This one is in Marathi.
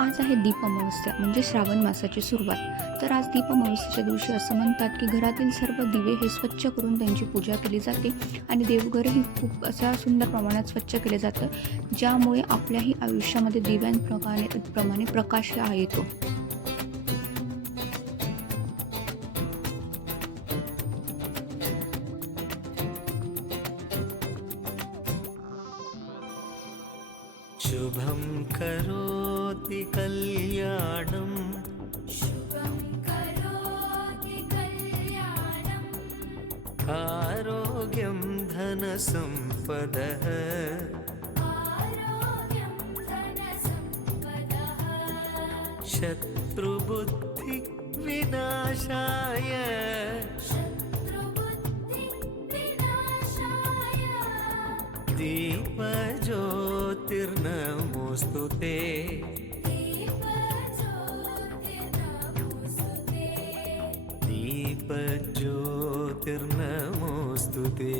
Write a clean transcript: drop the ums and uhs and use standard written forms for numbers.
आज आहे दीपअमावस्या म्हणजे श्रावण मासाची सुरुवात. तर आज दीपअमावस्येच्या दिवशी असं म्हणतात की घरातील सर्व दिवे हे स्वच्छ करून त्यांची पूजा केली जाते आणि देवघरही खूप अशा सुंदर प्रमाणात स्वच्छ केले जातं, ज्यामुळे आपल्याही आयुष्यामध्ये दिव्यांप्रमाणे प्रकाश हा येतो. शुभं करोति कल्याणं शुभं करोति कल्याणम् आरोग्यं धनसम्पदः आरोग्यं धनसम्पदः शत्रुबुद्धिविनाशाय शत्रुबुद्धिविनाशाय दीपज्योतिर्नमोऽस्तु ते दीपज्योतिर्नमोऽस्तु ते दीपज्योतिर्नमोऽस्तु ते